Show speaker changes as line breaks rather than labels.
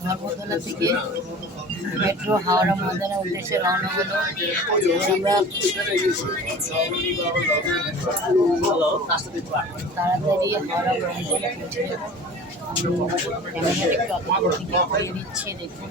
ধর্মতলা থেকে মেট্রো হাওড়া ময়দানের উদ্দেশ্যে রওনা হলো। আমরা তাড়াতাড়ি হাওড়া ময়দানে ঘুরিয়ে দেখুন